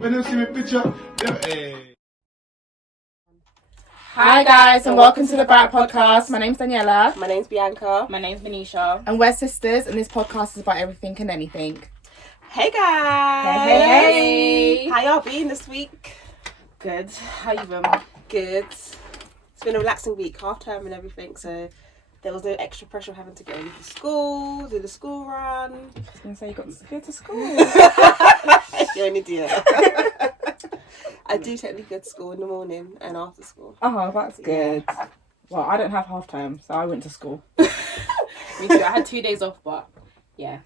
When you see me picture, hey. Hi guys, and welcome to the Barrett Podcast. My name's Daniela. My name's Bianca. My name's Manisha. And we're sisters, and this podcast is about everything and anything. Hey guys. Hey. How y'all been this week? Good. How you been? Good. It's been a relaxing week, half term and everything, so there was no extra pressure of having to get ready for school, do the school run. I was going to say, you got to go to school. You're an idiot. I do technically go to school in the morning and after school. Oh, that's good. Well, I don't have half term, so I went to school. Me too. I had 2 days off, but yeah,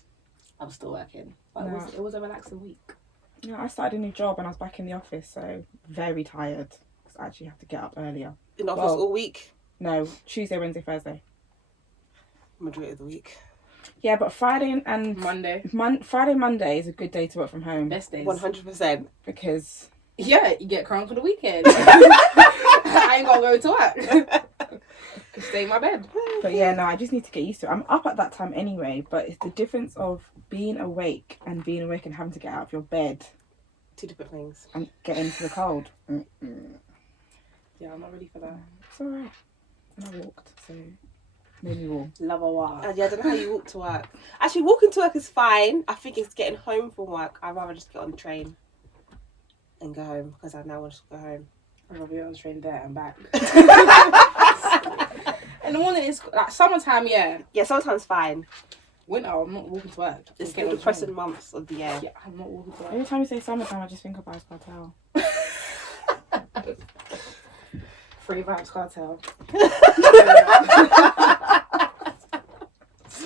I'm still working. But No. it was a relaxing week. Yeah, I started a new job and I was back in the office, so very tired. Because I actually have to get up earlier. In the office Well- all week, No, Tuesday, Wednesday, Thursday. majority of the week. Yeah, but Friday and Monday. Monday is a good day to work from home. Best days. 100%. Because Yeah, you get crunk for the weekend. I ain't gonna go to work. Stay in my bed. But yeah, no, I just need to get used to it. I'm up at that time anyway, but it's the difference of being awake and having to get out of your bed Two different things. and get into the cold. Yeah, I'm not ready for that. It's alright. And I walked, so made me warm. Love a walk. Yeah, I don't know how you walk to work. Actually, walking to work is fine. I think it's getting home from work. I'd rather just get on the train and go home because I now want to go home. I'm gonna be on the train there and back. In the morning, it's like summertime, yeah. Yeah, sometimes fine. Winter, I'm not walking to work. It's Get the on depressing train. months of the year. Yeah, I'm not walking to work. Every time you say summertime, I just think of Ice Cartel. Free Vibes Cartel.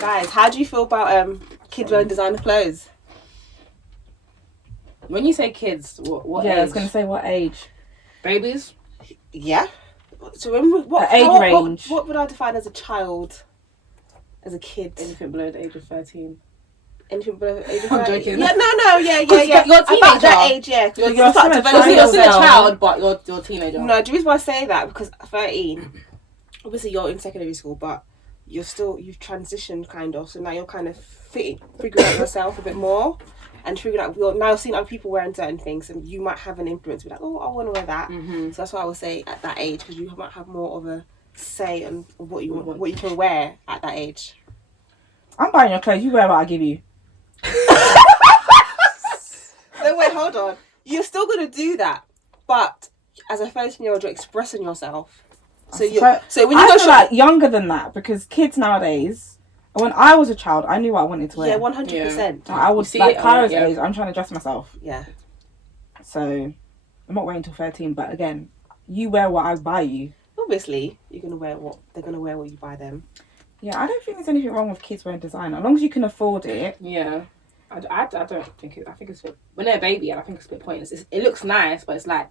Guys, how do you feel about kids wearing designer clothes? When you say kids, what Yeah, age? I was going to say what age. Babies? Yeah. So what The age range. What would I define as a child? As a kid? Anything below the age of 13. Anything below the age of I'm 30? joking. Yeah, no, yeah. You're a About that teenager. age, yeah. Because You're you start still a developing You're still a now. child, but you're a teenager. No, the reason why I say that because 13, obviously you're in secondary school, but you've transitioned kind of, so now you're kind of figuring out yourself a bit more and figuring out you're now seeing other people wearing certain things, and you might have an influence. Be like, oh, I want to wear that. Mm-hmm. So that's why I would say at that age, because you might have more of a say on what you can wear at that age. I'm buying your clothes. You wear what I give you. No, wait, hold on. You're still gonna do that, but as a 13-year-old, you're expressing yourself. So when you I go feel like younger than that because kids nowadays. When I was a child, I knew what I wanted to wear. yeah, 100%. I was You see like it, Kyra's yeah. age. I'm trying to dress myself, Yeah. so I'm not waiting till 13. But again, you wear what I buy you. Obviously, you're gonna wear what they're gonna wear. What you buy them. Yeah, I don't think there's anything wrong with kids wearing designer, as long as you can afford it. Yeah. I don't think I think it's when they're a baby, I think it's a bit pointless. It looks nice, but it's like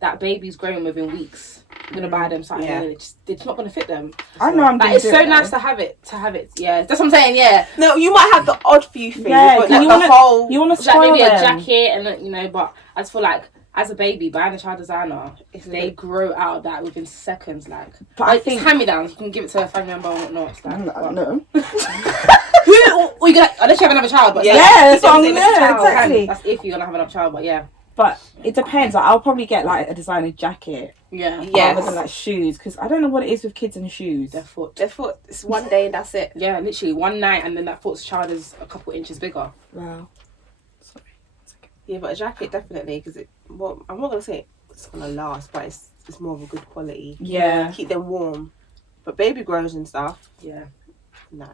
that baby's growing within weeks. You're gonna buy them something, Yeah. and it's not gonna fit them. I know I'm Like, gonna it's do so it, nice though. to have it. Yeah, that's what I'm saying. Yeah, No, you might have the odd few things. Yeah, but 'cause like the whole. You want to it's like spoil maybe a them. jacket and but I just feel like as a baby buying a child designer, if they grow out of that within seconds, like But I think hand me down, you can give it to a family member or whatnot. It's like, no. or you gonna, unless you have another child, but Yeah. That's what I'm If saying. it's a child, Exactly. that's if you're gonna have another child. But yeah, But it depends. Like, I'll probably get like a designer jacket yeah, Yes. rather than like shoes because I don't know what it is with kids and shoes. their foot. Their foot. It's one day and that's it. Yeah, literally one night, and then that foot's child is a couple inches bigger. Wow. Sorry. Yeah, but a jacket definitely because well, I'm not gonna say it's gonna last, but it's more of a good quality. Yeah. Keep them warm. But baby grows and stuff. Yeah, No,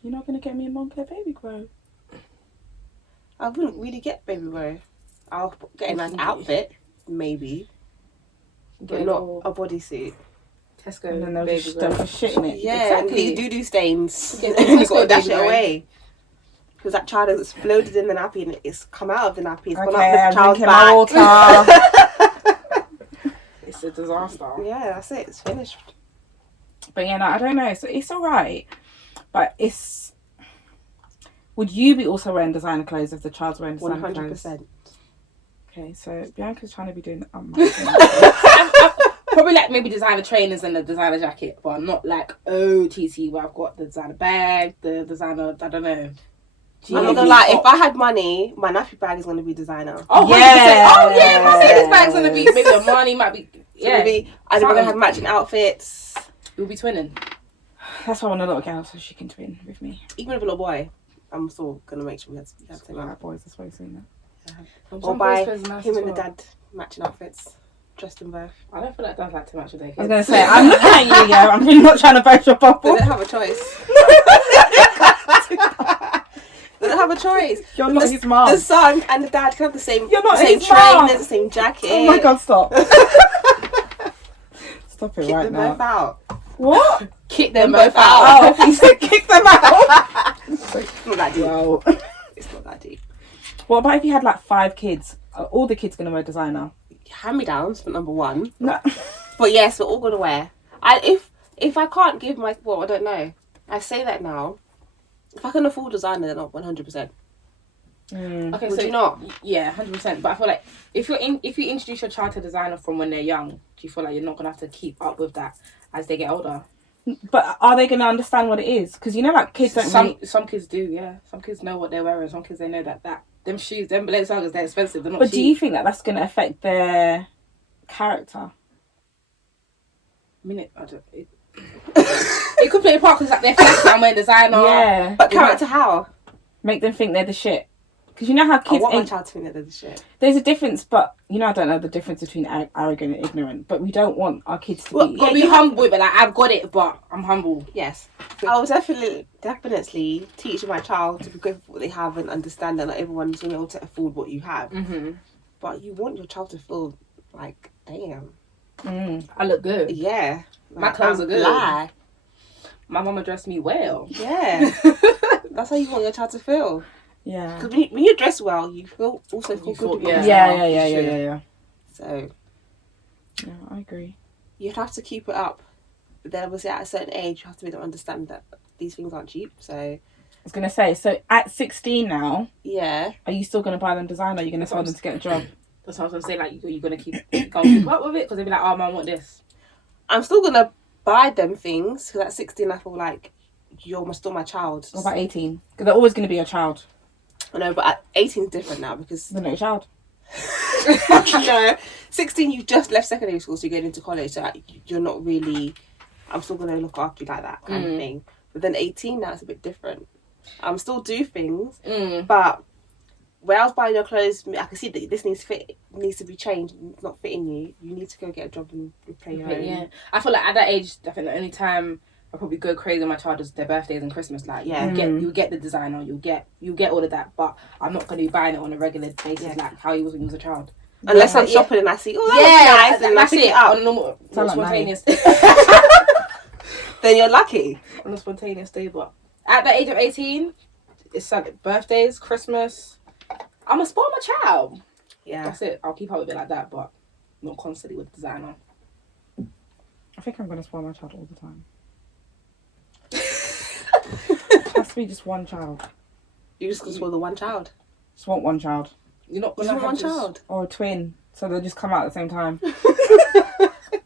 You're not gonna get me a Moncler baby grow. I wouldn't really get baby grow. I'll get a nice outfit, maybe, but not a bodysuit. Tesco And then they'll baby just girl. dump a shit in it. Yeah, Exactly. and these doo stains. Yeah, You got to Tesco dash baby it grow. away. Because that child has exploded in the nappy and it's come out of the nappy. It's gone Okay, up the child's drinking my back. water. It's a disaster. Yeah, that's it. It's finished. But yeah, no, I don't know. So it's alright, but it's. Would you be also wearing designer clothes if the child's wearing designer clothes? 100%. Okay, so Bianca's trying to be doing. Probably like maybe designer trainers and the designer jacket, but not like OTT where I've got the designer bag, the designer. I don't know. I'm not gonna lie, if I had money, my nappy bag is gonna be designer. Oh, 100%. Yeah. Oh, yeah, my savings bag's gonna be, maybe Armani might be, yeah. Maybe, and we're gonna have matching outfits. We'll be twinning. That's why I want a little girl so she can twin with me. Even with a little boy, I'm still gonna make sure we have to take Alright, boys, that's why you've seen that. Or buy him and the dad matching outfits, dressed in both. I don't feel like that's like too much of their kids. I was going to say, I'm looking at you, yeah. I'm really not trying to burst your They bubble. don't have a choice. They don't have a choice. You're not his mom. The son and the dad can have the same, You're not the same his mom. trainers, the same jacket. Oh my god, stop. Stop it Kick right them now. both out. What? Kick them both both out. out. Oh, he said kick them out. It's not that deep. Wow. It's not that deep. What about if you had like 5 kids? Are all the kids going to wear designer? Hand-me-downs for number one. No. But yes, we're all gonna wear. If I can't give my, well, I don't know. I say that now. If I can afford designer, then not 100%. Okay, Would so you not? Yeah, 100%. But I feel like if you introduce your child to designer from when they're young, do you feel like you're not gonna have to keep up with that as they get older? But are they going to understand what it is? Because you know, like kids don't. Some kids do, yeah. Some kids know what they're wearing. Some kids they know that them shoes, them Balenciagas, they're expensive. They're not But cheap. do you think that that's going to affect their character? I mean, it could play a part because like they're fashion and wearing designer. Yeah. But character how? Make them think they're the shit. Because you know how I kids. want my child to think that they're the shit. There's a difference, but you know, I don't know the difference between arrogant and ignorant. But we don't want our kids to be. Gotta be humble with it. Like I've got it, but I'm humble. Yes. I will definitely teach my child to be grateful for what they have and understand that not everyone's going to be able to afford what you have. Mm-hmm. But you want your child to feel like, damn. I look good. Yeah. My Like, clothes I'm are good. fly. My mama dressed me well. Yeah. That's how you want your child to feel. Yeah. Because when you dress well, you also feel good with yeah. yourself. Yeah. So Yeah, I agree. you have to keep it up. But then obviously at a certain age, you have to make them understand that these things aren't cheap. So I was gonna say, so at 16 now, yeah. are you still gonna buy them designer? Or are you gonna tell them to get a job? That's what I was gonna say. Like you're gonna keep up with it because they'll be like, "Oh, man, I want this." I'm still going to buy them things because at 16 I feel like you're still my child. What about 18? Because they're always gonna be your child. I know, but at 18 is different now because They're not your child. no, 16 you just left secondary school, so you're going into college, so you're not really, I'm still going to look after you like that kind of thing. But then 18 now it's a bit different. I'm still do things, but where I was buying your clothes, I can see that this needs to be changed. It's not fitting you. You need to go get a job and play your own. Yeah, I feel like at that age, I think the only time I probably go crazy on my child is their birthdays and Christmas. Like, you get the designer, you get all of that, but I'm not going to be buying it on a regular basis like how he was when he was a child. Unless I'm shopping and I see, oh, that looks nice, and I that's pick it. it up. On a normal, like spontaneous, Then you're lucky. on a spontaneous day. But at the age of 18, it's like birthdays, Christmas. I'm gonna spoil my child. Yeah. That's it. I'll keep up with it like that, but not constantly with designer. I think I'm gonna spoil my child all the time. It has to be just one child. You just gonna spoil the one child. Just want one child. You're not You gonna just want have one just- child. Or a twin. So they'll just come out at the same time.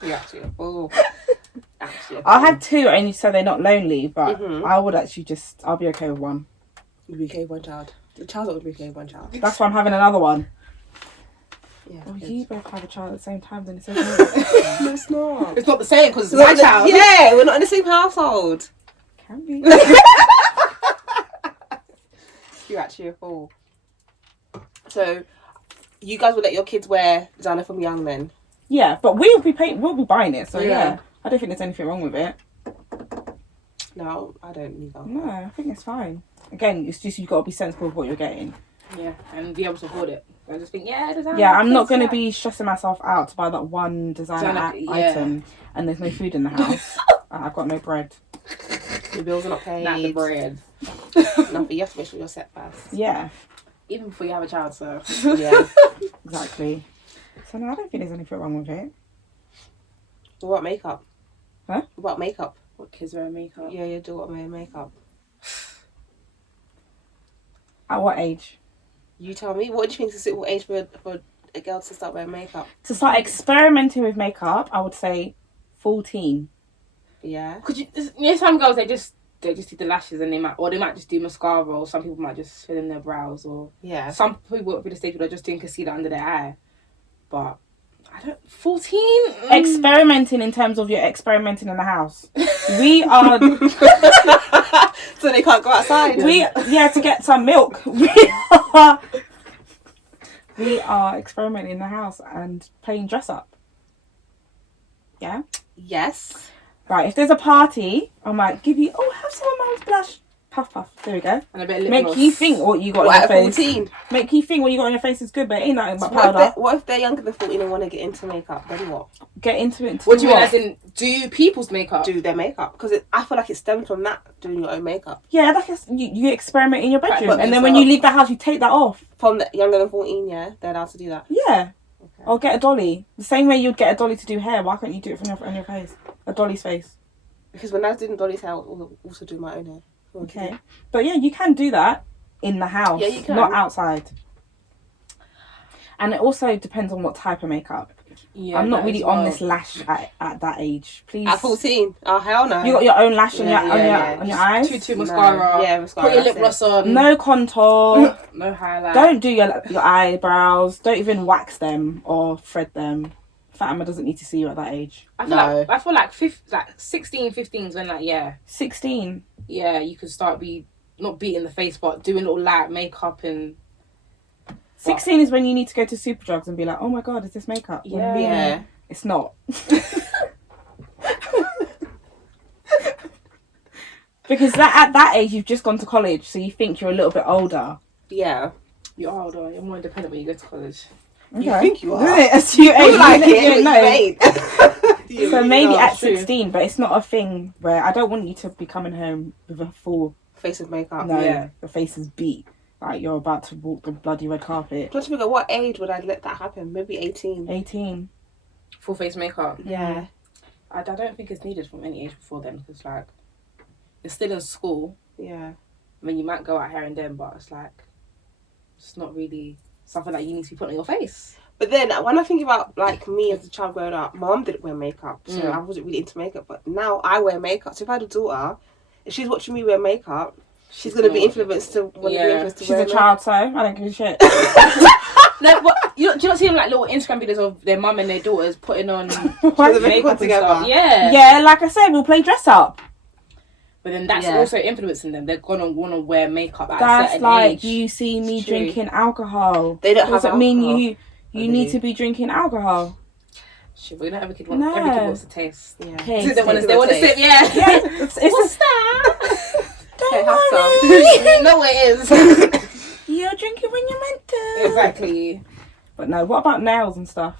You actually a fool. I'll have 2 only so they're not lonely, but Mhm. I would actually I'll be okay with 1. You'd be okay with one child. The child would be okay with one child. That's why I'm having another one. Yeah. Oh, good. you both have a child at the same time, then it's okay. No, it's not. It's not the same because it's We're my not in the- child. Yeah, we're not in the same household. Can be. You're actually a fool. So, you guys will let your kids wear designer from young then? Yeah, but we'll be buying it, so Yeah. yeah. I don't think there's anything wrong with it. No, I don't either. No, I think it's fine. Again, it's just you've got to be sensible with what you're getting. Yeah, and be able to afford it. I just think, designer. Yeah, I'm not kids, going to yeah. be stressing myself out to buy that one designer item and there's no food in the house. I've got no bread. Your bills are not paid. Not the bread. Nothing. You have to make sure you're set first. Yeah, Even before you have a child, so. Yeah. exactly. So no, I don't think there's anything wrong with it. What about makeup? Huh? What about makeup? What kids wear makeup? Yeah, you do what makeup. At what age? You tell me. What do you think is a suitable age for a girl to start wearing makeup? To start experimenting with makeup, I would say 14. Yeah. Could you? Some girls they they just do the lashes, and they might just do mascara, or some people might just fill in their brows, or some people won't be the stage where they're just doing concealer under their eye. But I don't. 14 experimenting in terms of you're experimenting in the house. We are so they can't go outside. To get some milk. We are experimenting in the house and playing dress up. Yeah. Yes. Right. If there's a party, I might give you. Oh, have some of Mum's blush. Puff puff. There we go. And a bit of lip Make gloss. you think what you got on your face. 14? Make you think what you got on your face is good, but it ain't nothing but So powder. what if they're younger than 14 and want to get into makeup? Then what? Get into it. What do you mean? As in, do people's makeup? Do their makeup, because I feel like it stems from that, doing your own makeup. Yeah, like you experiment in your bedroom, But and then when you leave the house, you take that off. From the younger than 14, yeah, they're allowed to do that. Yeah. Okay. Or get a dolly. The same way you'd get a dolly to do hair. Why can't you do it on your face? A dolly's face. Because when I was doing Dolly's hair, I was also doing my own hair. Okay. But yeah, you can do that in the house. Yeah, you can. Not outside. And it also depends on what type of makeup. Yeah, I'm not that really as well. on this lash at that age. Please. At 14? Oh, hell no. You got your own lash on your eyes? Two mascara. Yeah, mascara. Put your lip gloss on. No contour. No highlight. Don't do your eyebrows. Don't even wax them or thread them. Fatima doesn't need to see you at that age. I feel like 16, 15 is when 16. Yeah, you could start not beating the face, but doing little light makeup and. 16 is when you need to go to Superdrugs and be like, oh my god, is this makeup? Yeah. When really, Yeah. it's not. Because at that age you've just gone to college, so you think you're a little bit older. Yeah. You're older. You're more independent when you go to college. You think you are? As you age, like you it, know. but you ain't. So maybe at true. 16, but it's not a thing where I don't want you to be coming home with a full Face of makeup. no, Yeah. your face is beat. Like you're about to walk the bloody red carpet. Trying to figure what age would I let that happen? Maybe 18. 18. Full face makeup. Yeah. I don't think it's needed from any age before then, because like you're still in school. Yeah. I mean, you might go out here and then, but it's not really something that you need to be putting on your face. But then when I think about like me as a child growing up, my mum didn't wear makeup, so I wasn't really into makeup. But now I wear makeup. So if I had a daughter, if she's watching me wear makeup, she's gonna be influenced to want to be influenced to She's wear a child, so I don't give a shit. No, what do you not see them like little Instagram videos of their mum and their daughters putting on Why makeup and together? stuff? Yeah. Yeah, like I said, we'll play dress up. But then that's Yeah. also influencing them. They're gonna want to wear makeup at a That's certain like age. you see me It's true. drinking alcohol. They don't have Doesn't mean alcohol. you need to be drinking alcohol. Shit, but every kid No. wants to taste. Yeah. Okay, They want to taste. sip, yeah. Yeah, it's What's that? Okay, have some. You know what it is. You're drinking when you're meant to. Exactly. But no, what about nails and stuff?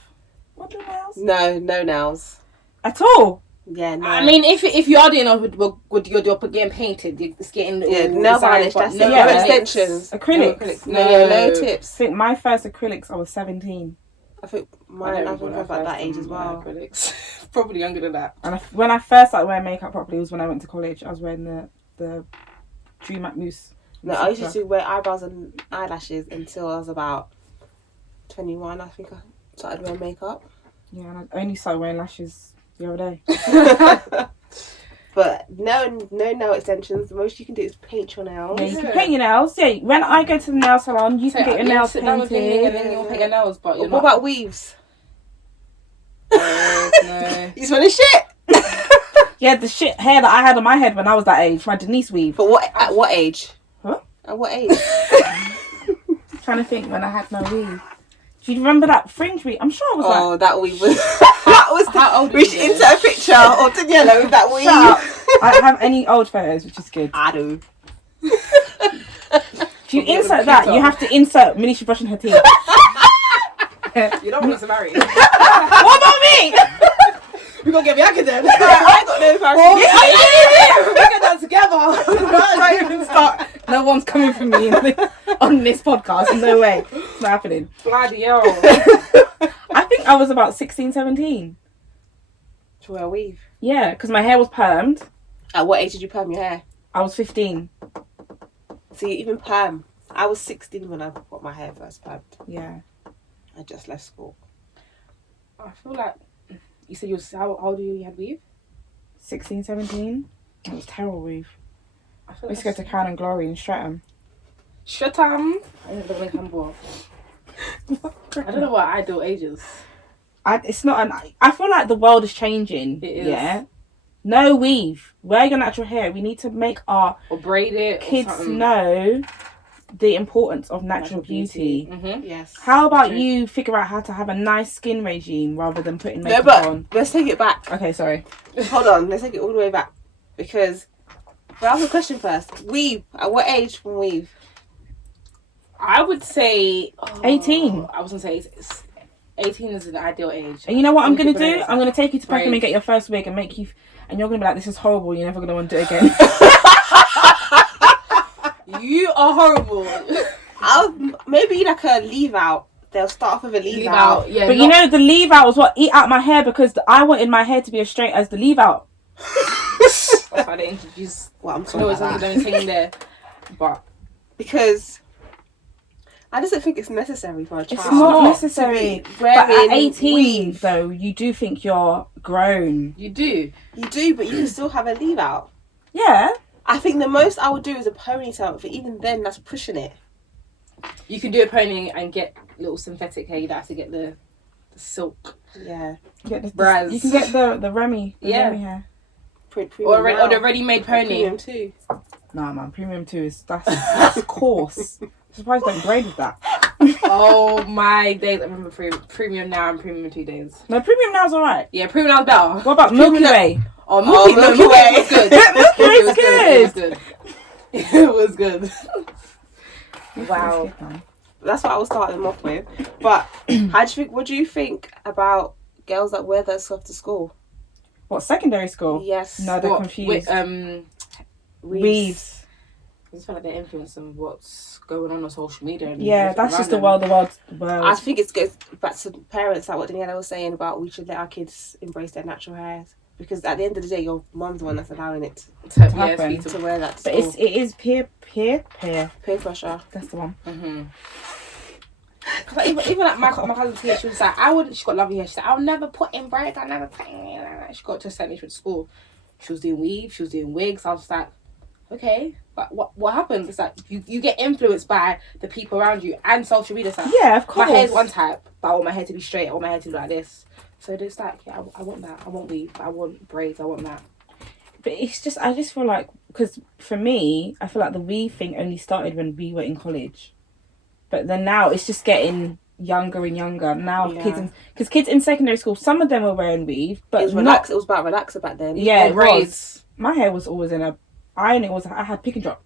What do nails? No nails. At all? Yeah, no. I mean, if you are doing with your getting painted, it's getting nail varnish. That's it. No extensions. Acrylics. No I tips. think my first acrylics, I was 17. I think mine. I think I was at that age as well. Acrylics. Probably younger than that. And when I first started wearing makeup properly was when I went to college. I was wearing the Drew Mac Mousse. No, I used to wear eyebrows and eyelashes until I was about 21. I think I started wearing makeup. Yeah, and I only started wearing lashes the other day. But no extensions. The most you can do is paint your nails. Yeah, you can paint your nails. Yeah, when I go to the nail salon, you can get your nails sit down with Vinny painted. and then you'll paint your nails, but you're What not. about weaves? No. You smelling shit? Yeah, the shit hair that I had on my head when I was that age, my Denise weave. But what? At what age? Huh? At what age? Trying to think when I had no weave. Do you remember that fringe weave? I'm sure I was Oh, that weave was. That was. How old We are should you? insert a picture of Daniela with that weave. Shut up. I don't have any old photos, which is good. I do. If you insert that, you have to insert Manisha brushing her teeth. You don't want to marry. What about me? We're gonna get Bianca then. I got no embarrassment. We're get that together. Don't even start. No one's coming for me on this podcast. No way. It's not happening. Bloody hell. I think I was about 16, 17. To wear a weave. Yeah, because my hair was permed. At what age did you perm your hair? I was 15. See, even perm. I was 16 when I got my hair first permed. Yeah. I just left school. I feel like you said you was how old are you? You had weave. 16, 17. It was terrible weave. We used to go to Crown and Glory in Streatham. Streatham. I didn't know Campbell. I don't know what ideal age is. It's not I feel like the world is changing. It is. Yeah. No weave. Wear your natural hair. We need to make our Or braid it. kids know the importance of natural beauty. Mm-hmm. Yes. How about you figure out how to have a nice skin regime rather than putting No, makeup but on? let's take it back. Okay, sorry. Hold on, let's take it all the way back. Because, well, ask the question first. Weave. At what age from weave? I would say 18. I was gonna say 18 is an ideal age. And you know what I'm going to Braids. do? I'm going to take you to Peckham and Braids. get your first wig and make you... And you're going to be like, this is horrible. You're never going to want to do it again. You are horrible. Maybe like a leave out. They'll start off with a leave out. Yeah, But you know, the leave out was what eat out my hair because I wanted my hair to be as straight as the leave out. that's why they introduced. Well, I'm No, sorry it's about that. only thing there. But Because I just don't think it's necessary for a child. It's not necessary. to be But at wearing 18, weave. though, you do think you're grown. you do. You do, but you can still have a leave out. Yeah. I think the most I would do is a ponytail, but even then, that's pushing it. You can do a pony and get little synthetic hair. You don't have to get the silk. Yeah. You get Braz. You can get the Remy. The Yeah. Remy hair. Premium Or now. the ready-made pony. Premium too. Nah, man. Premium 2 is... That's coarse. I'm surprised I don't braid with that. Oh my days! I remember premium now and premium 2 days. No, Premium now's alright. Yeah, premium now's better. What about Milky Way? Oh, Milky Milky Way Way. was good. Milky Way's good. It was good. Wow. That's what I was starting them off with. But what do you think about girls that wear that stuff to school? What, secondary school? Yes. No, they're confused. Weaves. I just feel like they're influencing what's going on social media. And Yeah, everything that's just around the them. world. I think it goes back to parents, like what Daniela was saying about we should let our kids embrace their natural hairs. Because at the end of the day, your mum's the one that's allowing it Yeah, happen. speak to wear that. But it is peer. peer pressure. That's the one. Mm-hmm. Cause even like my cousin's here, she was like, she got lovely hair. She said, I'll never put in braids. I'll never put in. She got to a certain age with school. She was doing weave. She was doing wigs. I was like, okay, but what happens? It's like you get influenced by the people around you and social media. It's like, Yeah, of course. my hair's one type, but I want my hair to be straight. I want my hair to look like this. So it's like, yeah, I want that. I want weave. I want braids. I want that. But I just feel like, because for me, I feel like the weave thing only started when we were in college. But then now it's just getting younger and younger. Now because kids in secondary school, some of them were wearing weave, but it was It was about relaxer back then. Yeah, it braids. was. My hair was always in a... I had pick and drop.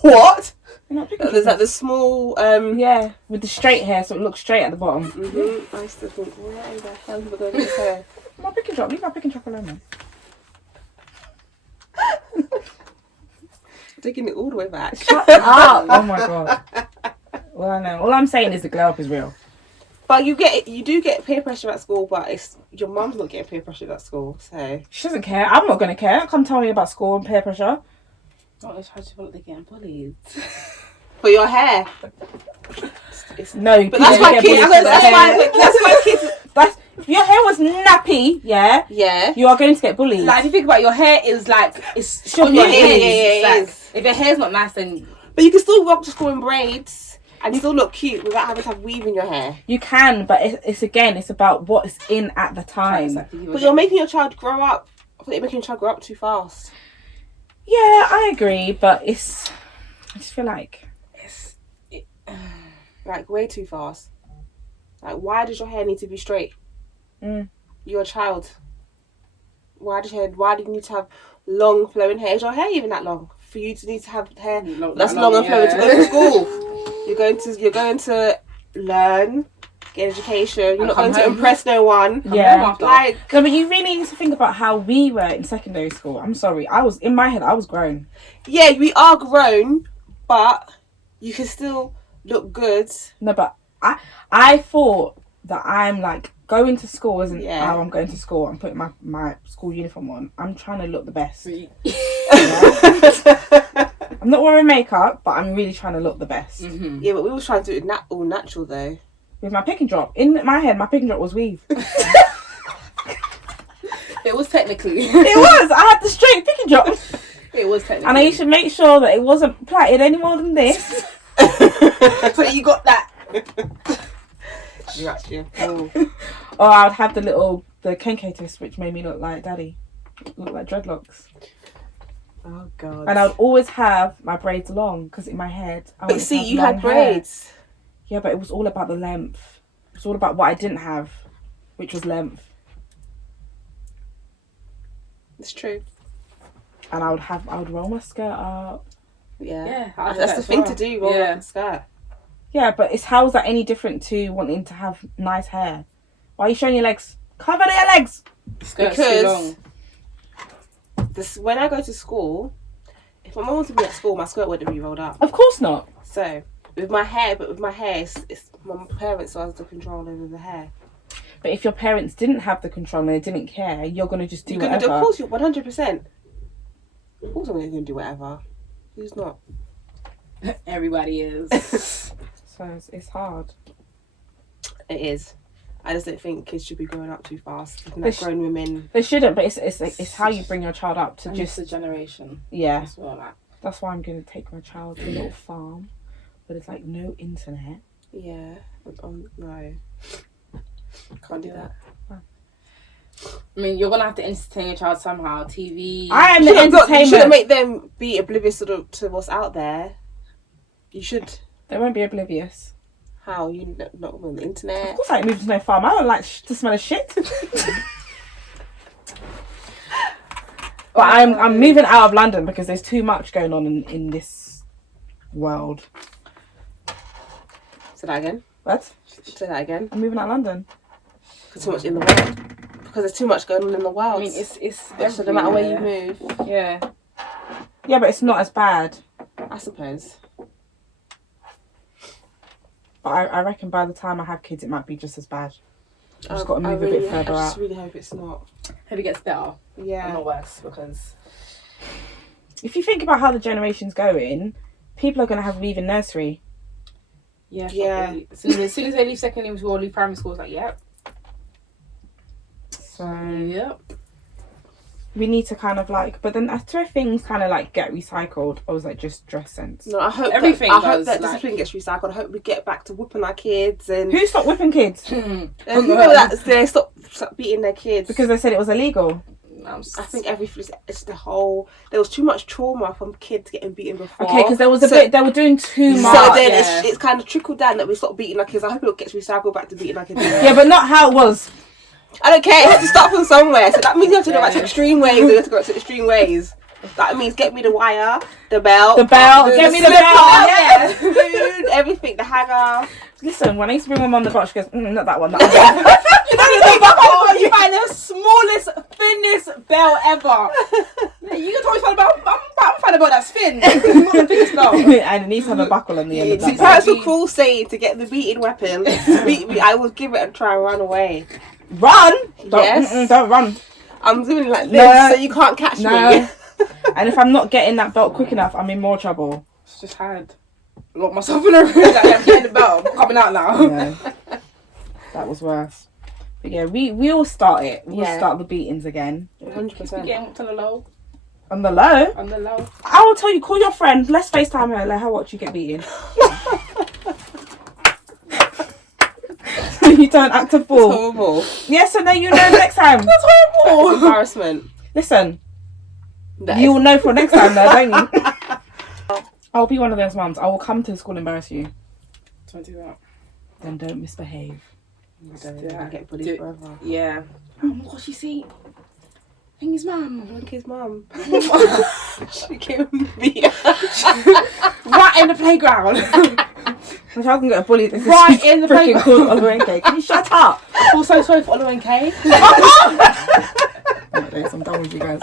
What? Pick and There's drop. like the small. Yeah, with the straight hair, so it looks straight at the bottom. Mm-hmm. I used to think, where the hell people going to this hair? My pick and drop. Leave my pick and drop alone, man. Taking it all the way back. Shut up! Oh my god. Well, I know. All I'm saying is the glow up is real. But you do get peer pressure at school, but it's your mum's not getting peer pressure at school, so She doesn't care. I'm not gonna care. Come tell me about school and peer pressure. Oh, it's hard to feel like they're getting bullied. for your hair. No, But that's why kids. That's why kids. If your hair was nappy, yeah, you are going to get bullied. Like, if you think about it, your hair is like, it's On your hair, It's yeah, like, it is. if your hair's not nice, then But you can still rock to school in braids and you still look cute without having to have weave in your hair. You can, but it's about what is in at the time. But you're making your child grow up. I think you're making your child grow up too fast. Yeah, I agree, but I just feel like Like, way too fast. Like, why does your hair need to be straight? You're a child. Why do you need to have long flowing hair? Is your hair even that long for you to need to have hair that's long and flowing to go to school? You're going to learn, get education. You're not going to impress no one. Yeah. Like, no, but you really need to think about how we were in secondary school. I'm sorry, I was grown. yeah, we are grown, but you can still look good. No, but I thought that I'm like going to school isn't how I'm going to school. I'm putting my school uniform on. I'm trying to look the best. I'm not wearing makeup, but I'm really trying to look the best. Mm-hmm. Yeah, but we was trying to do it all natural though. With my pick and drop. In my head, my pick and drop was weave. It was technically. It was. I had the straight pick and drop. It was technically. And I used to make sure that it wasn't plaited any more than this. So you got that. You actually. Or I would have the Kenke twist, which made me look like daddy. Look like dreadlocks. Oh, God. And I would always have my braids long, because in my head... But see, you had braids. Yeah, but it was all about the length. It was all about what I didn't have, which was length. It's true. And I would roll my skirt up. Yeah. Yeah, That's the thing to do, roll up the skirt. Yeah, but how is that any different to wanting to have nice hair? Why are you showing your legs? Cover your legs! Skirt's Because too long. When I go to school, if my mum wanted me at school, my skirt wouldn't be rolled up. Of course not. So, with my hair, it's my parents who has the control over the hair. But if your parents didn't have the control and they didn't care, you're going to just do whatever. Of course, 100%. Of course I'm going to do whatever. Who's not? Everybody is. So it's hard. It is. I just don't think kids should be growing up too fast. Like grown women. They shouldn't, but it's how you bring your child up to And just... it's a generation. Yeah. As well, like. That's why I'm going to take my child to a little farm where there's like no internet. Yeah. No. Can't do that. I mean, you're gonna have to entertain your child somehow. TV. I am the You entertainment. shouldn't make them be oblivious to what's out there. You should. They won't be oblivious. How? You not on the internet? Of course I ain't moving to no farm. I don't like to smell of shit. But I'm moving out of London because there's too much going on in this world. Say that again. What? Say that again. I'm moving out of London. Because too much in the world. Because there's too much going on in the world. I mean, it's so no matter where you move. Yeah. Yeah, but it's not as bad. I suppose. But I reckon by the time I have kids, it might be just as bad. I've just got to move a bit further I out. just really hope it's not. Hope it gets better. Yeah. Not worse, because If you think about how the generation's going, people are going to have leave in nursery. yeah. Yeah. As soon as they leave secondary school or leave primary school, it's like, yep. So Yep. we need to kind of like, but then after things kind of like get recycled, I was like just dress sense. No, I hope Everything I hope does, that like- discipline gets recycled. I hope we get back to whooping our kids and Who stopped whipping kids? people that they stop beating their kids Because they said it was illegal. I think it's the whole. There was too much trauma from kids getting beaten before. Okay, because there was a bit. They were doing too much. So then Yeah. it's kind of trickled down that we stop beating our kids. I hope it gets recycled back to beating our kids. Yeah, but not how it was. I don't care. It has to start from somewhere. So that means you have to go back to extreme ways. We have to go back to extreme ways. That means get me the wire, the belt, Get me the slipper, belt. Yeah. the spoon, everything, the hanger. Listen, when I used to bring my mum the box, she goes, not that one. That one. You find the smallest, thinnest belt ever. You can talk about. I'm fine about that spin. It's not the biggest belt. And it needs to have a buckle on the end of See, that. parents were cruel saying to get the beating weapon. To beat me, I would give it a try and run away. Run! Yes. Don't run. I'm doing like this, No. so you can't catch No. me. And if I'm not getting that belt quick enough, I'm in more trouble. It's just hard. Lock myself in a room. Like, I'm getting the belt. I'm coming out now. Yeah. That was worse. But yeah, we all start it. We'll Yeah. start the beatings again. 100%. Getting to the low. On the low. On the low. I will tell you, call your friend. Let's FaceTime her. Let her watch you get beaten. You don't act a It's fool. horrible. Yes, and then you know next time. That's horrible. Embarrassment. Listen, That you is- will know for next time though, don't you? I'll be one of those mums. I will come to the school and embarrass you. Don't do that. Then don't misbehave. I get bullied forever. Yeah. Oh my gosh, you see. Thingy's mum. Look, his mum. She gave me. Right in the playground. If I can get a bully, this Right is in the freaking playground. cool. Oliver, can you shut up? Also, sorry for Oliver and Kay. Nowadays, I'm done with you guys.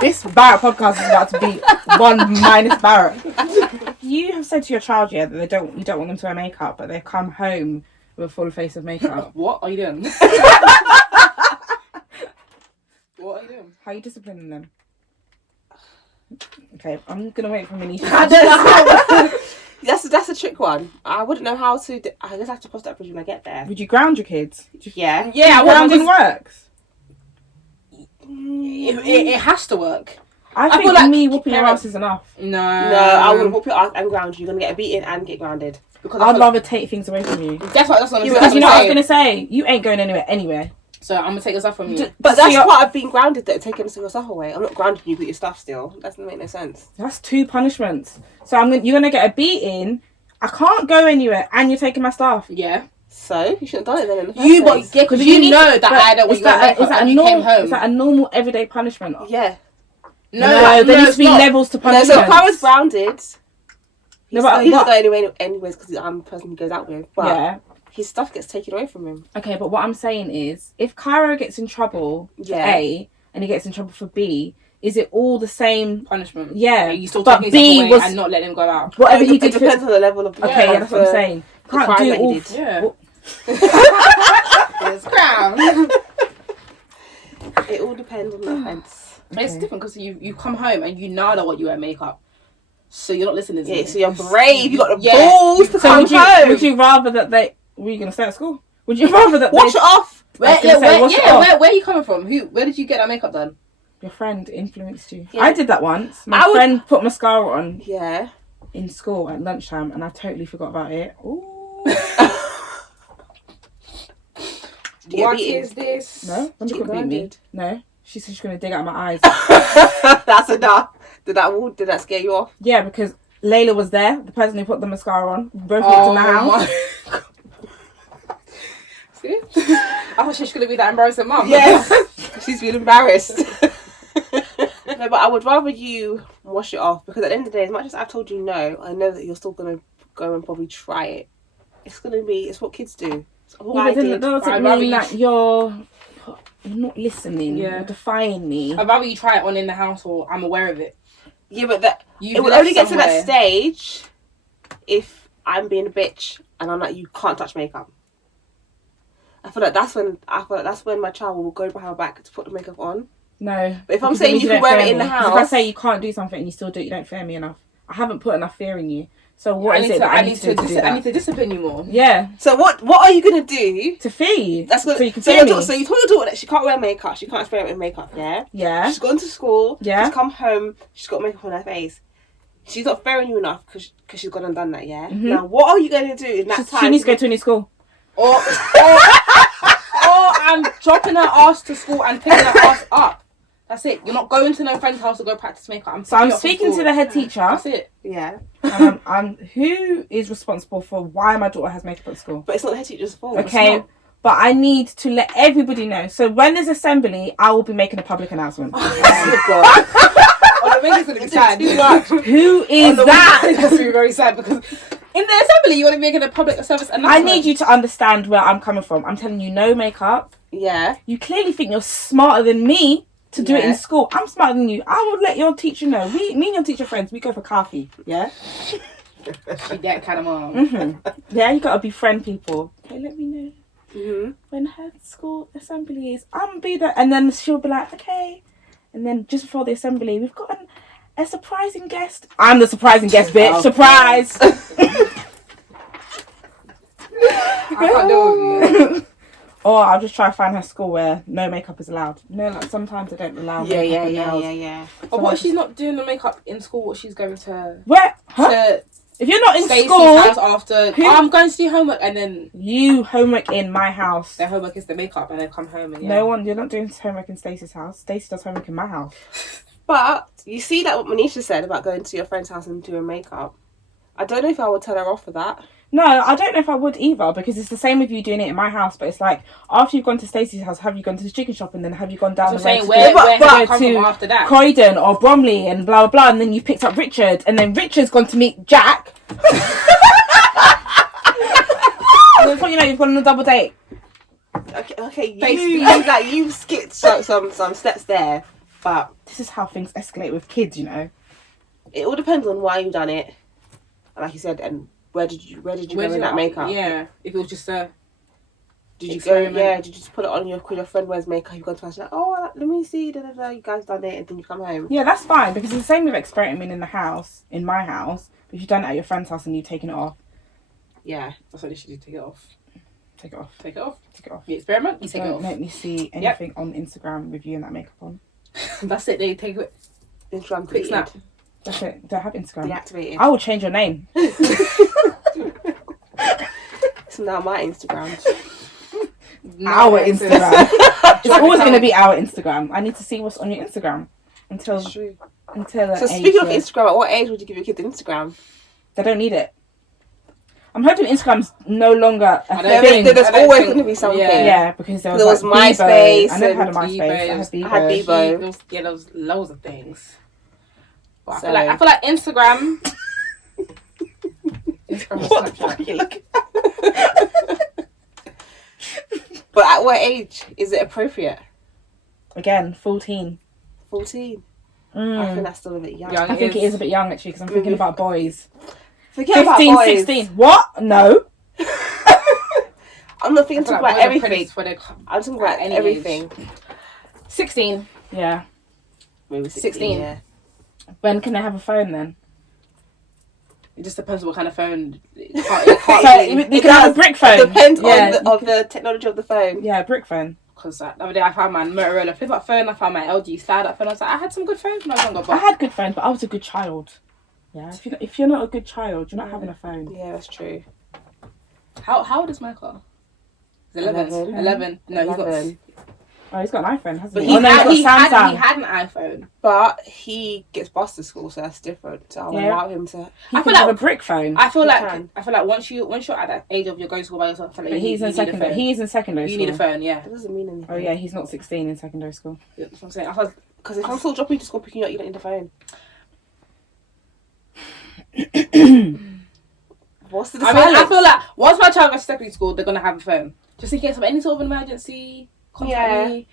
This Barrett podcast is about to be one minus Barrett. You have said to your child, yeah, that you don't want them to wear makeup, but they've come home with a full face of makeup. What are you doing? What are you doing? How are you disciplining them? Okay, I'm gonna wait for Manisha. I don't know how. That's a trick one. I wouldn't know how to. I guess I have to cross that bridge when I get there. Would you ground your kids? Yeah. Yeah, Grounding works. it has to work. I think feel like me whooping your parents- ass is enough. No, I wouldn't whoop your ass and ground you. You're gonna get beaten and get grounded. Because I'd rather take things away from you. That's what I'm Because saying. you know what I was gonna say. You ain't going anywhere. So I'm gonna take your stuff from you. But that's part of being grounded, though, taking your stuff away. I'm not grounding you with your stuff still. That doesn't make no sense. That's 2 punishments. So you're gonna get a beating. I can't go anywhere, and you're taking my stuff. Yeah. So you shouldn't have done it then. In the first place. Because you know that I don't want you to came home. Is that a normal everyday punishment? Yeah. No, there needs to be levels to punishment. So if I was grounded, he but doesn't go anywhere anyways because I'm the person he goes out with. But yeah. his stuff gets taken away from him. Okay, but what I'm saying is, if Cairo gets in trouble for A and he gets in trouble for B, is it all the same punishment? Yeah, you still but take B away was and not let him go out. Whatever he did. It depends on the level of. Okay, yeah, that's what I'm saying. Can't do it all. Yeah. It's crown. It all depends on the offence. But it's different because you come home and you know what you wear makeup, so you're not listening to me. So you're brave. You got the balls to come home. Would you rather that they? Were you gonna stay at school? Would you rather that wash it off? Where are you coming from? Where did you get that makeup done? Your friend influenced you. Yeah. I did that once. My friend put mascara on. Yeah. In school at lunchtime, and I totally forgot about it. Ooh. What is this? No, I'm not gonna beat me. No, she said she's gonna dig out my eyes. That's enough. Did that scare you off? Yeah, because Layla was there, the person who put the mascara on. Both lived in the house. See? I thought she was gonna be that embarrassing mum. Yeah, she's been embarrassed. No, but I would rather you wash it off because at the end of the day, as much as I've told you no, I know that you're still gonna go and probably try it. It's what kids do. But then that doesn't mean that you're not listening. Yeah. You're defying me. I'd rather you try it on in the house or I'm aware of it. Yeah, but it will only get to that stage if I'm being a bitch and I'm like, you can't touch makeup. I feel like that's when my child will go behind my back to put the makeup on. No. But if I'm saying you can wear it in the house, if I say you can't do something and you still do it, you don't fear me enough. I haven't put enough fear in you. So what is it that I need to do? I need to discipline you more. Yeah. So what are you gonna do to feed? That's what. So you can fear me. So you told your daughter that she can't wear makeup. She can't experiment with makeup. Yeah. Yeah. She's gone to school. Yeah. She's come home. She's got makeup on her face. She's not fairing you enough because she's gone and done that. Yeah. Mm-hmm. Now what are you going to do in that time? She needs to go to a new school. Or I'm dropping her ass to school and picking her ass up. That's it. You're not going to no friend's house to go practice makeup. I'm speaking to the head teacher. That's it. Yeah. Who is responsible for why my daughter has makeup at school? But it's not the head teacher's fault. Okay. But I need to let everybody know. So when there's assembly, I will be making a public announcement. Oh God. I think it's going to be sad. Too much. Who is that? It's going to be very sad because in the assembly you want to be making a public service announcement. I need you to understand where I'm coming from. I'm telling you, no makeup. Yeah. You clearly think you're smarter than me to do it in school. I'm smarter than you. I will let your teacher know. Me and your teacher friends, we go for coffee. Yeah? She that kind of mom. Mm-hmm. Yeah, you got to befriend people. Okay, let me know. Mm-hmm. When her school assembly is, I'm gonna be there, and then she'll be like, okay. And then just before the assembly, we've got a surprising guest. I'm the surprising guest, bitch. Oh, surprise. I can't deal with you. Or I'll just try to find her school where no makeup is allowed. Like sometimes they don't allow makeup in nails. Yeah. Or what if she's not doing the makeup in school? What she's going to? Where? Huh? If you're not in Stacey's school, house after I'm going to do homework, and then you homework in my house. Their homework is the makeup, and then come home and No one. You're not doing homework in Stacey's house. Stacey does homework in my house. But you see that what Manisha said about going to your friend's house and doing makeup. I don't know if I would tell her off for that. No, I don't know if I would either, because it's the same with you doing it in my house. But it's like, after you've gone to Stacey's house, have you gone to the chicken shop, and then have you gone down the road where come from after that? Croydon or Bromley and blah blah blah, and then you picked up Richard, and then Richard's gone to meet Jack. And then before you know, you've gone on a double date. Okay, you skipped some steps there, but this is how things escalate with kids, you know. It all depends on why you done it, like you said, and where did you go in that makeup? Yeah, if it was just a. Did you go? Yeah, did you just put it on your friend wears makeup? You go to her, like, oh, let me see, you guys done it, and then you come home. Yeah, that's fine, because it's the same with experimenting in my house. If you've done it at your friend's house and you've taken it off. Yeah, that's what you should do. Take it off. Take it off. Take it off. Take it off. You experiment. You take it off. Don't make me see anything on Instagram with you and that makeup on. That's it. They take it. Instagram Quick deleted. snap. That's it. Don't have Instagram. Deactivated. I will change your name. It's now my Instagram. Our Instagram. It's always going to be our Instagram. I need to see what's on your Instagram until It's true. the So age speaking of where Instagram, at what age would you give your kids Instagram? they don't need it. I'm hoping Instagram's no longer a thing. There's I don't always think- going to be something. Yeah, because there was, There was like, MySpace Bebo. I never had a and MySpace. I had I had Bebo. Bebo. There was loads of things. But So- I feel like Instagram. Instagram and What the Snapchat. fuck are you looking But at what age is it appropriate? Again, 14. 14. I Mm. think that's still a bit young. Young. I think it is a bit young, actually, because I'm thinking about boys. Forget 15, about boys. 16. What? No. I'm not thinking I feel about like boys are everything. predators for their I'm talking about at any everything. 16. Yeah. Maybe 16. Yeah. When can they have a phone then? It just depends what kind of phone. It So can't they can have a brick phone. It depends Yeah, on the technology of the phone. yeah, a brick phone. Because the other day I found my Motorola flip up phone, I found my LG slide up phone. I was like, I had some good phones when I was younger, I but had good phones, but I was a good child. Yeah. If you're not a good child, you're not having a phone. Yeah, that's true. how old is Michael? He's 11. 11. 11. No, 11. Oh, he's got an iPhone, hasn't But he? he Oh, no, had- he's got Samsung. he had an iPhone. But he gets bused to school, so that's different. So I'll Yeah. allow him to. He I can feel have like- a brick phone. I feel You like can. once you're at that age of you're going to school by yourself, I feel like But he's you in need a secondary. phone. He is in secondary You school. need a phone, yeah. That doesn't mean anything. Oh yeah, he's not 16 in secondary school. That's what I'm saying. I was, Because if I'm still dropping you to school, picking you up, you don't need a phone. What's the I mean, I silence? feel like once my child goes to secondary school, they're gonna have a phone just in case of any sort of emergency. Contact Yeah. me.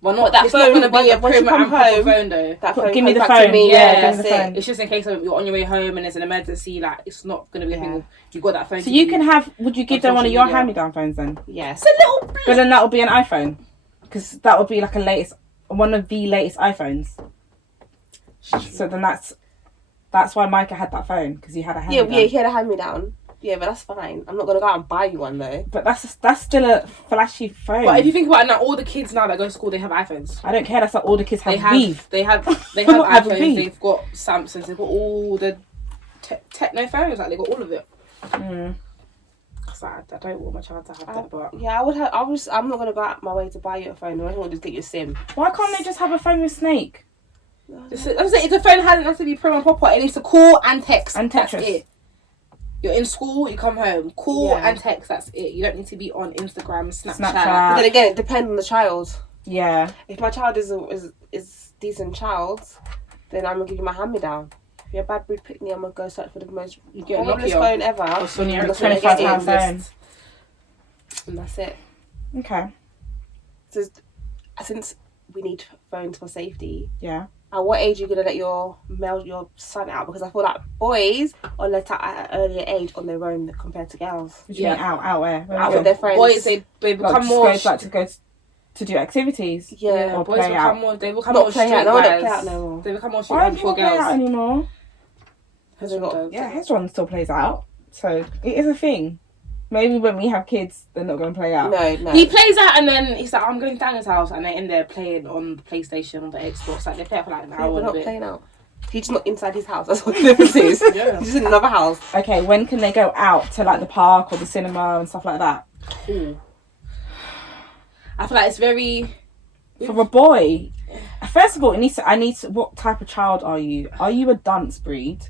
Well, not that It's phone. Not phone, gonna be a once you prim come and proper home, phone though. That Put- phone give me comes the back to phone. me. Yeah, Yeah, give me the that's phone. it. It's just in case of you're on your way home and there's an emergency. Like it's not gonna be a thing. Yeah. Of, you got that phone. So to you use. can have. Would you give On them one of social your media. hand-me-down phones then? Yes. It's a little. But then that would be an iPhone, because that would be like one of the latest iPhones. So then that's why Micah had that phone, because he had a hand-me-down. Yeah, he had a hand me down. Yeah, but that's fine. I'm not gonna go out and buy you one though. But that's still a flashy phone. But if you think about it now, all the kids now that go to school, they have iPhones. I don't care. That's like all the kids have. They have. Weave. They have Not have a iPhones. Weave. They've got Samsungs. They've got all the techno phones. Like they got all of it. Mm. So I don't want my child to have that, but Yeah, I would have. I'm not gonna go out my way to buy you a phone. I want to just get you a SIM. Why can't they just have a phone with Snake if the phone has to be prim and proper, it needs to call and text. and That's Tetris? it. You're in school, you come home, call Yeah. and text. That's it. You don't need to be on Instagram, Snapchat. But Snapchat. then again, it depends on the child. Yeah. If my child is decent child, then I'm gonna give you my hand me down. If you're a bad breed pick me, I'm gonna go search for the most You get a horriblest Nokia phone ever. or Sony and that's Ericsson. what I get £25 in. phone. And that's it. Okay. So, since we need phones for safety, Yeah. at what age are you gonna let your son out? Because I feel like boys are let out at an earlier age on their own compared to girls. What do you mean out where? Out with their friends. Boys, they Like, become just more. to go to do activities. Yeah, Or boys play out. become more. They become Not more play out. streetwise. No one don't play out no more. They become more Why streetwise do before you play out girls. anymore? Because they got Yeah, Hezron still plays out, so it is a thing. Maybe when we have kids, they're not going to play out. no. He plays out and then he's like, I'm going to Daniel's house, and they're in there playing on the PlayStation or the Xbox. Like they play out for like an Yeah, hour we're and a not bit. playing out. He's just not inside his house. That's what the difference is. Yeah. He's just in another house. Okay, when can they go out to like the park or the cinema and stuff like that? Ooh. I feel like it's very. For a boy, first of all, I need to. What type of child are you? Are you a dunce breed?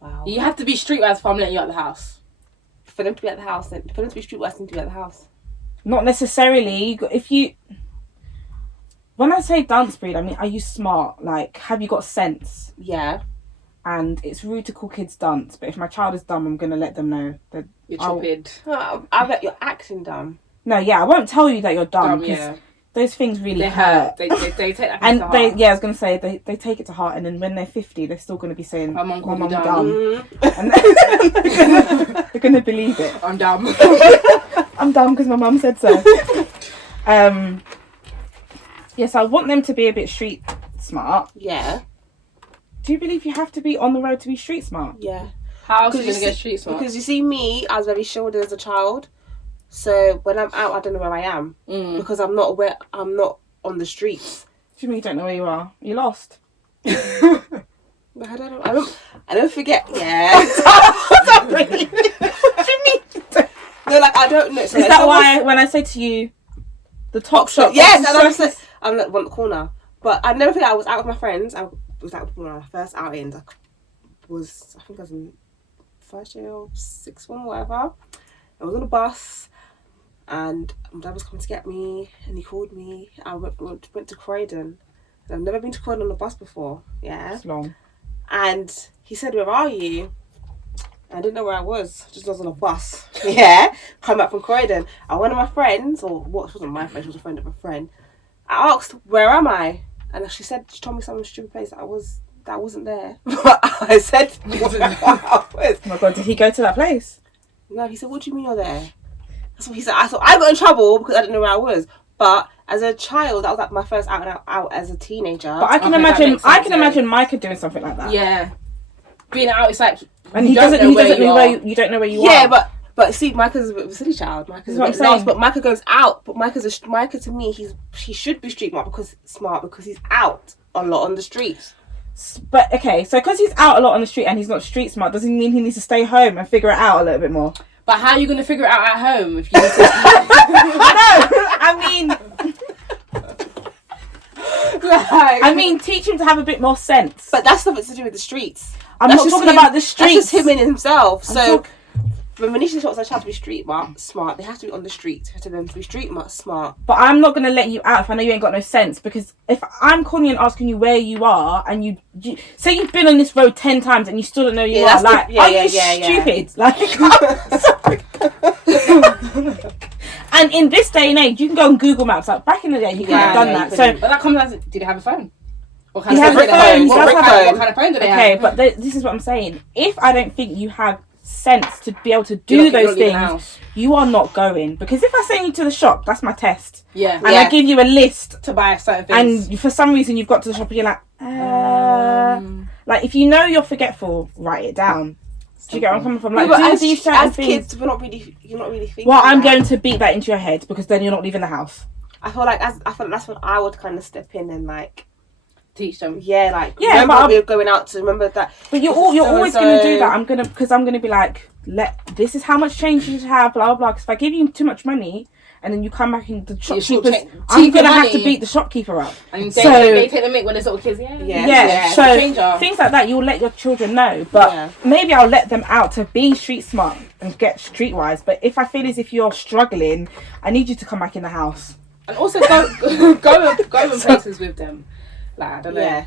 Wow. You have to be streetwise if I'm letting you out the house. For them to be at the house, then for them to be streetwise, they need to be at the house. Not necessarily. If you, when I say dunce breed, I mean, are you smart? Like, have you got sense? Yeah. And it's rude to call kids dunce, but if my child is dumb, I'm gonna let them know that. You're I'll- stupid. I bet you're acting dumb. No, yeah, I won't tell you that you're dumb because Yeah. those things really They hurt. hurt. They take that And to they, heart. yeah, I was gonna say they take it to heart, and then when they're 50, they're still gonna be saying, My mum called me mum's dumb." and they're gonna believe it. I'm dumb. I'm dumb because my mum said so. Yes, I want them to be a bit street smart. Yeah. Do you believe you have to be on the road to be street smart? Yeah. How else are Because you you going to get see- street smart? Because you see me, I was very shouldered as a child. So when I'm out, I don't know where I am. Because I'm not on the streets. Do you mean you don't know where you are? You're lost. I don't forget. Yeah. Sorry. What do you mean? No, like I don't know. So Is that why when I say to you, the top shop? Yes, and I'm like one corner. But I never forget. I was out with my friends. I was out with one of my first outings. I think I was in first year or sixth one, whatever. I was on a bus, and my dad was coming to get me, and he called me. I went to Croydon. I've never been to Croydon on a bus before. Yeah, It's long. and he said, "Where are you?" I didn't know where I was. I was on a bus. Yeah, come back from Croydon. And one of my friends, or what wasn't my friend, she was a friend of a friend. I asked, "Where am I?" And she told me some stupid place that wasn't there. I said, where I was. Oh my God, did he go to that place? No, he said, "What do you mean you're there?" That's what he said. I thought I got in trouble because I didn't know where I was. But as a child, that was like my first out as a teenager. But I can imagine Micah doing something like that. Yeah. Being out, it's like, and he doesn't know where you don't know where you are. Yeah, but see, Micah's a bit of a silly child. Micah's a bit lost, but Micah goes out. But Micah to me, he should be street smart because he's out a lot on the streets. But okay, so because he's out a lot on the street and he's not street smart, doesn't mean he needs to stay home and figure it out a little bit more. But how are you going to figure it out at home if you need to... I mean, teach him to have a bit more sense. But that's nothing to do with the streets. I'm not talking about the streets. That's just him in himself. When Manisha wants a child to be street smart, they have to be on the street. They have to be street smart. But I'm not going to let you out if I know you ain't got no sense. Because if I'm calling you and asking you where you are, and you say you've been on this road 10 times and you still don't know you are, like, are you stupid? Like, and in this day and age, you can go on Google Maps. Like back in the day, you could have done that. So, but that comes as, did he have a phone? What kind of phone? What kind of phone do they have? Okay, but this is what I'm saying. If I don't think you have sense to be able to do those things, you are not going. Because if I send you to the shop, that's my test. Yeah. And I give you a list to buy certain things, and for some reason you've got to the shop and you're like, like if you know you're forgetful, write it down. Do you get where I'm coming from? Like, as things. kids, you're not really thinking. Well, I'm going to beat that into your head because then you're not leaving the house. I feel like that's when I would kind of step in and like teach them. Yeah, like remember we're going out to remember that. But you're always going to do that. I'm gonna be like, this is how much change you have, blah blah blah. Because if I give you too much money and then you come back in the shopkeepers, I'm gonna have to beat the shopkeeper up. And they take the mick when there's little kids. Yeah. So things like that, you'll let your children know. But maybe I'll let them out to be street smart and get streetwise. But if I feel as if you're struggling, I need you to come back in the house. And also go in places with them. Like, I don't know. Yeah.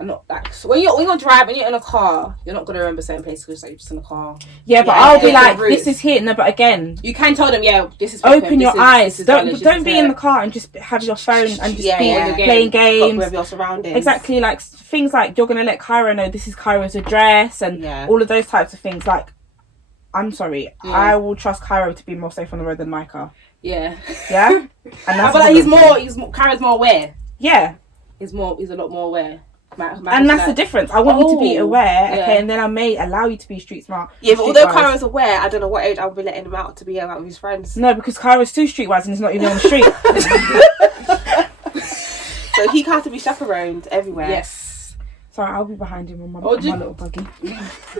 I'm not like, so when you're driving, you're in a car, you're not gonna remember certain places because like, you're just in a car. Yeah, but I'll be like, this is here. No, but again, you can tell them, this is. Open your eyes. Don't be in the car and just have your phone and just be playing games. With your surroundings. Exactly, like things like you're gonna let Cairo know this is Cairo's address and all of those types of things. Like, I'm sorry, I will trust Cairo to be more safe on the road than Micah. Yeah. Yeah. And that's Cairo's more aware. Yeah. He's a lot more aware. And that's the difference. I want you to be aware, okay, and then I may allow you to be street smart. Yeah, but although Cairo's aware, I don't know what age I would be letting him out to be out with his friends. No, because Cairo's too streetwise and he's not even on the street. So he has to be chaperoned everywhere. Yes. Sorry, I'll be behind him on my little buggy.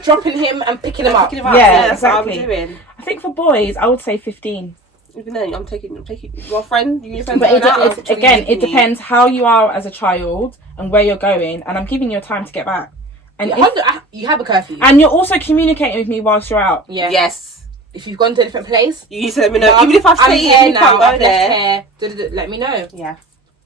Dropping him and picking him up. Yeah, that's what I'll exactly. be doing. I think for boys, I would say 15. Even then, I'm taking your friend. Your friend. But it depends how you are as a child and where you're going, and I'm giving you time to get back. And you have a curfew, and you're also communicating with me whilst you're out. Yeah. Yes. If you've gone to a different place, you need to let me know. Even if I've stayed here now, I've left here. Let me know. Yeah.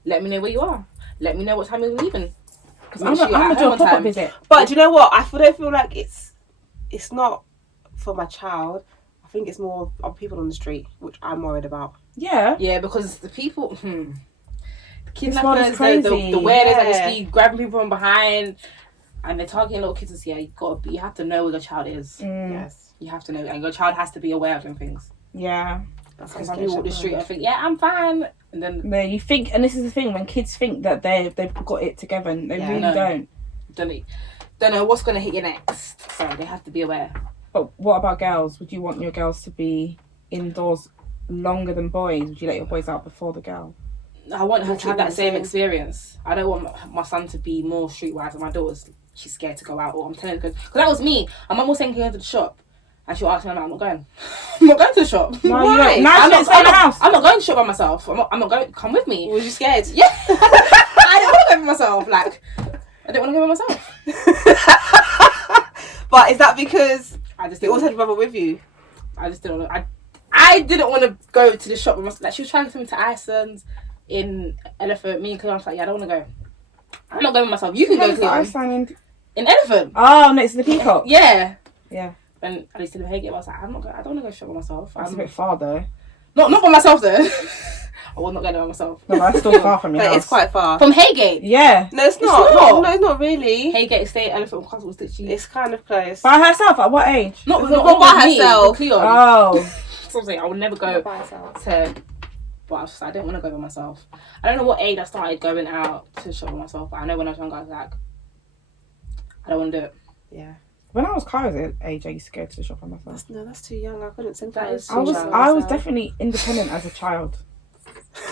Let me know where you are. Let me know what time you're leaving. Because I'm gonna do a pop-up visit. But do you know what? I don't feel like it's not for my child. I think it's more of people on the street, which I'm worried about. Yeah. Yeah, because the people, the kidnappers, the weirdos that just be grabbing people from behind, and they're targeting little kids. Yeah, you have to know where your child is. Yes, you have to know, and your child has to be aware of them things. Yeah, because some people walk the street and think, I'm fine, and then you think, and this is the thing, when kids think that they've got it together, and they really don't. Don't know what's gonna hit you next, so they have to be aware. But what about girls? Would you want your girls to be indoors longer than boys? Would you let your boys out before the girl? I want her to have that same experience. I don't want my son to be more streetwise, and my daughter's she's scared to go out. Or I'm telling her because that was me. My mum was saying go to the shop, and she'll ask me, I'm not going. I'm not going to the shop. Why? I'm not staying in the house. I'm not going to shop by myself. I'm not going. Come with me. Was you scared? Yeah. I didn't want to go by myself. Like I didn't want to go by myself. But is that because I just you also had your brother with you? I just didn't want to. I didn't want to go to the shop with myself. Like she was trying to take me to Iceland's in Elephant. Me and Cleon was like, yeah, I don't want to go. I'm not going with myself. You can go, Cleon. In Elephant. Oh, next to the Peacock. Yeah. Yeah. And I used to live in Hague. I was like, I don't want to go shop by myself. That's a bit far though. Not by myself though. I was not going by myself. No, that's still far from your house. It's quite far. From Haygate? Yeah. No, it's not. No, it's not really. Haygate Estate, Elephant Castle was literally... It's kind of close. By herself? At what age? Not by herself. Cleon. Oh. So I'm saying I would never go by herself. to... But I didn't want to go by myself. I don't know what age I started going out to shop by myself, but I know when I was younger I was like, I don't want to do it. Yeah. When I was Kyle's age, I used to go to the shop by myself. That's too young. I couldn't sympathise. I was definitely independent as a child.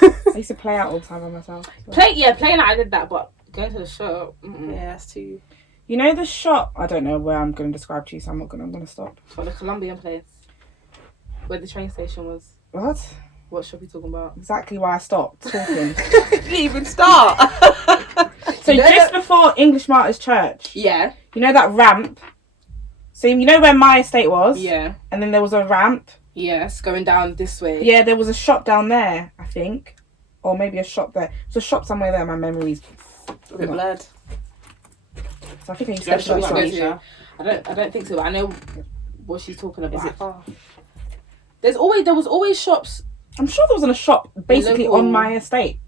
I used to play out all the time by myself. So. Playing out I did that, but going to the shop, yeah, that's too. You know the shop? I don't know where I'm going to describe to you, so I'm going to stop. For the Colombian place, where the train station was. What? What shop are you talking about? Exactly why I stopped talking. Didn't even start. So just before English Martyrs Church. Yeah. You know that ramp? So you know where my estate was? Yeah. And then there was a ramp. Yes, going down this way. Yeah, there was a shop down there, I think. Or maybe a shop there. There's a shop somewhere there, my memory's a bit blurred. So I think I used to go to that shop. I don't think so, but I know what she's talking about. Is it far? There was always shops. I'm sure there was a shop basically on my estate.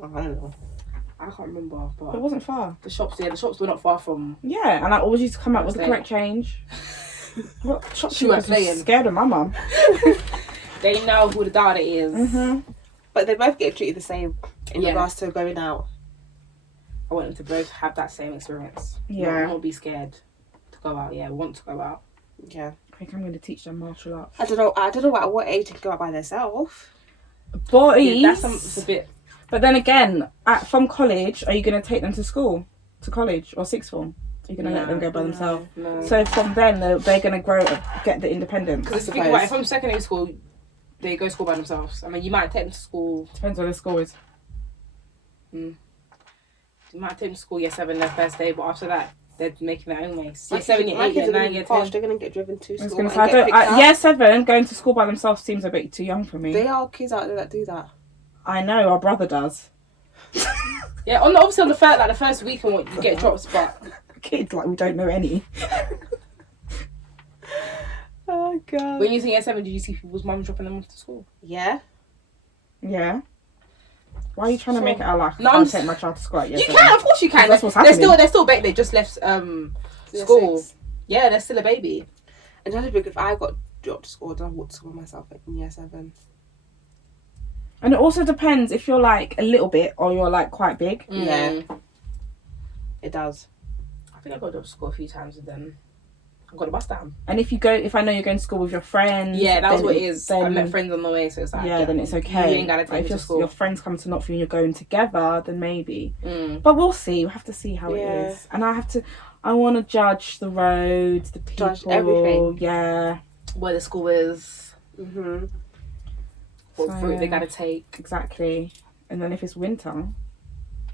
I don't know. I can't remember, but it wasn't far. The shops were not far from. Yeah, and I always used to come out with the correct change. What She was playing. Scared of my mum. They know who the dad is. Mm-hmm. But they both get treated the same in regards to going out. I want them to both have that same experience. Yeah. Not be scared to go out. Yeah, want to go out. Yeah. I think I'm going to teach them martial arts. I don't know at what age they can go out by themselves. Boys. Yeah, that's a bit. But then again, from college, are you going to take them to school, to college or sixth form? Are you going to let them go by themselves? No. So from then, they're going to grow, get the independence. Because think about it, from secondary school, they go to school by themselves. I mean, you might take them to school. Depends where the school is. You might take them to school year 7 their first day, but after that, they're making their own way. Year 7, year 8, year 9, year 10. They're going to get driven to school. Year 7, going to school by themselves seems a bit too young for me. There are kids out there that do that. I know, our brother does. Yeah, obviously on the first week and what you get drops, but kids we don't know any. Oh god. When you was in year 7, did you see people's mums dropping them off to school? Yeah. Yeah. Why are you trying to make it out like no, I can't take my child to school? You can, of course you can. That's what's happening. They're still baby. They just left school. 6. Yeah, they're still a baby. And that's big. If I got dropped to school, I'd walk to school myself in year 7. And it also depends if you're like a little bit or you're like quite big. Yeah. It does. I think I got dropped to school a few times and then I got a bus down. And if I know you're going to school with your friends. Yeah, that's what it is. I met friends on the way, so it's like then it's okay. You ain't gotta take me to school. Your friends come to Knockville and you're going together, then maybe. But we'll see. We'll have to see how it is. And I want to judge the roads, the people, judge everything. Yeah. Where the school is. What route they gotta take. Exactly. And then if it's winter,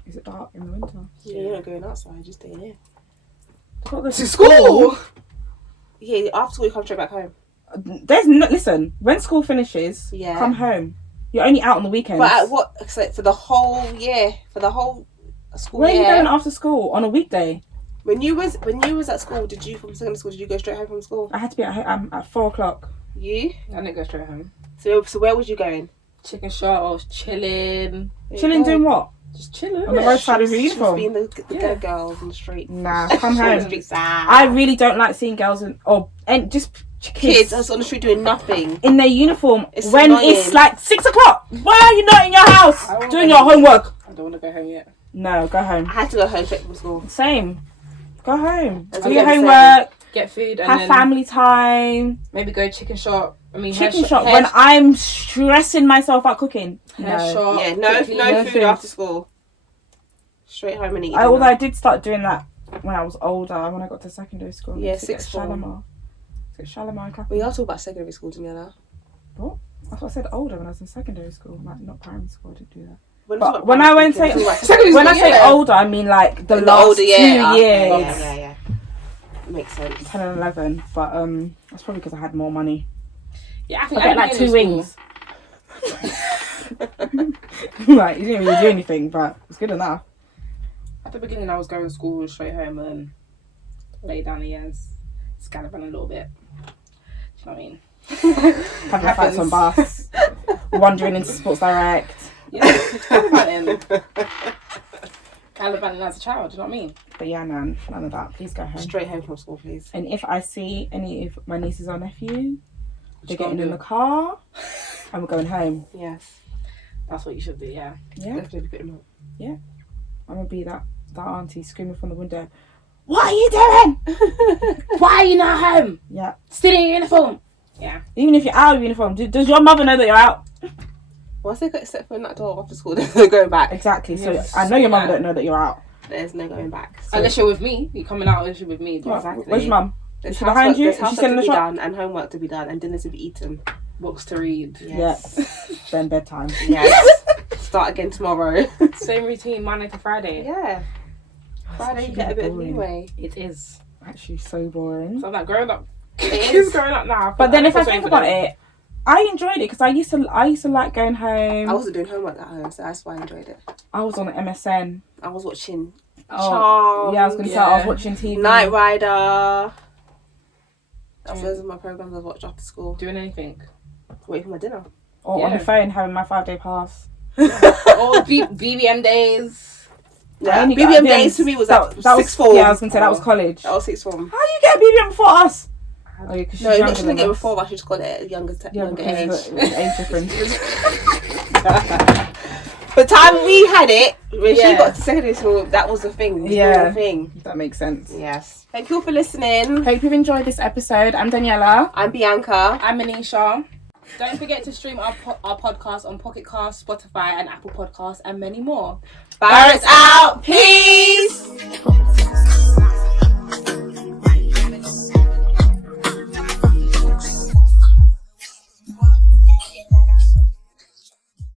is it dark in the winter? Yeah, you're not going outside, you're just staying here. To school? Yeah, after school you come straight back home. Listen, when school finishes, come home. You're only out on the weekends. But at what, for the whole year, for the whole school Where year? are you going after school? On a weekday? When you was at school, from secondary school, did you go straight home from school? I had to be at home at 4:00. You? I didn't go straight home. So where was you going? Chicken shop, I was chilling. Chilling doing what? Just chilling. On the roadside with your uniform? Just being the girls on the street. Nah, come home. I really don't like seeing girls and just kids on the street doing nothing. In their uniform it's when annoying. It's like 6 o'clock. Why are you not in your house doing your homework? I don't want to go home yet. No, go home. I had to go home straight from school. Same. Go home. That's do your homework. Get food and have then family time. Maybe go chicken shop. I mean, chicken shop when I'm stressing myself out cooking. Hair No. shop. Yeah, no food food. after school. Straight home and eat. Although I did start doing that when I was older, when I got to secondary school. Yeah, to get sixth form. Shalimar. To get Shalimar and Clapham. We are talking about secondary school, Daniela. What? That's what I said older when I was in secondary school, like not primary school. I didn't do that. But When I say older, I mean like the last older 2 year. years. Yeah. Makes sense. 10 and 11, but that's probably because I had more money. Yeah, I think I get like 2 wings. Like you didn't really do anything, but it's good enough. At the beginning, I was going to school straight home and then lay down the years, scalloping a little bit. Do you know what I mean? Having fights on bus, wandering into Sports Direct. Yeah, gallivanting as a child. Do you know what I mean? But yeah, none of that. Please go home. Straight home from school, please. And if I see any of my nieces or nephews, they're gonna getting in do? the car and we're going home. Yes. That's what you should do. Yeah. Yeah, Definitely put them up. I'm gonna be that auntie screaming from the window. What are you doing? Why are you not home? Yeah. Still in your uniform. Yeah. Even if you're out of uniform, does your mother know that you're out? Once they got set foot in that door after school, they're going back. Exactly. So Yes. I know your mother don't know that you're out. There's no going back. So Unless you're with me, you're coming out unless you're with me. Exactly. Where's your mum? there's Is she behind you? there's Is she housework still in to the be shop? done and homework to be done and dinner to be eaten. Books to read. Yes. Yeah. Then bedtime. Yes. Start again tomorrow. Same routine, Monday to Friday. Yeah. Friday you get a bit of leeway. It is. Actually, so boring. So I'm like growing up. It Kids is. growing up now. But then if I feel think sorry for about them. it, I enjoyed it because I used to like going home. I wasn't doing homework at home, so that's why I enjoyed it. I was on MSN. I was watching Oh, yeah, I was gonna say I was Yeah. watching TV. Knight Rider. Those are my programs I've watched after school. Doing anything. Waiting for my dinner. Or on Yeah. the phone having my 5-day pass. Or BBM days. Yeah, only BBM got- days for me was that like sixth form. Yeah, I was gonna say that was college. That was sixth form. How you get a BBM before us? Oh, yeah, 'cause she's No, younger not than didn't get us. before. I should just got it at a younger Yeah, younger because age. of the age difference. The time we had it, when she Yeah. got to secondary school, that was the thing. It was Yeah. the thing. That makes sense. Yes. Thank you all for listening. Hope you've enjoyed this episode. I'm Daniela. I'm Bianca. I'm Manisha. Don't forget to stream our podcast on Pocket Cast, Spotify, and Apple Podcasts, and many more. Barrett's out. Peace.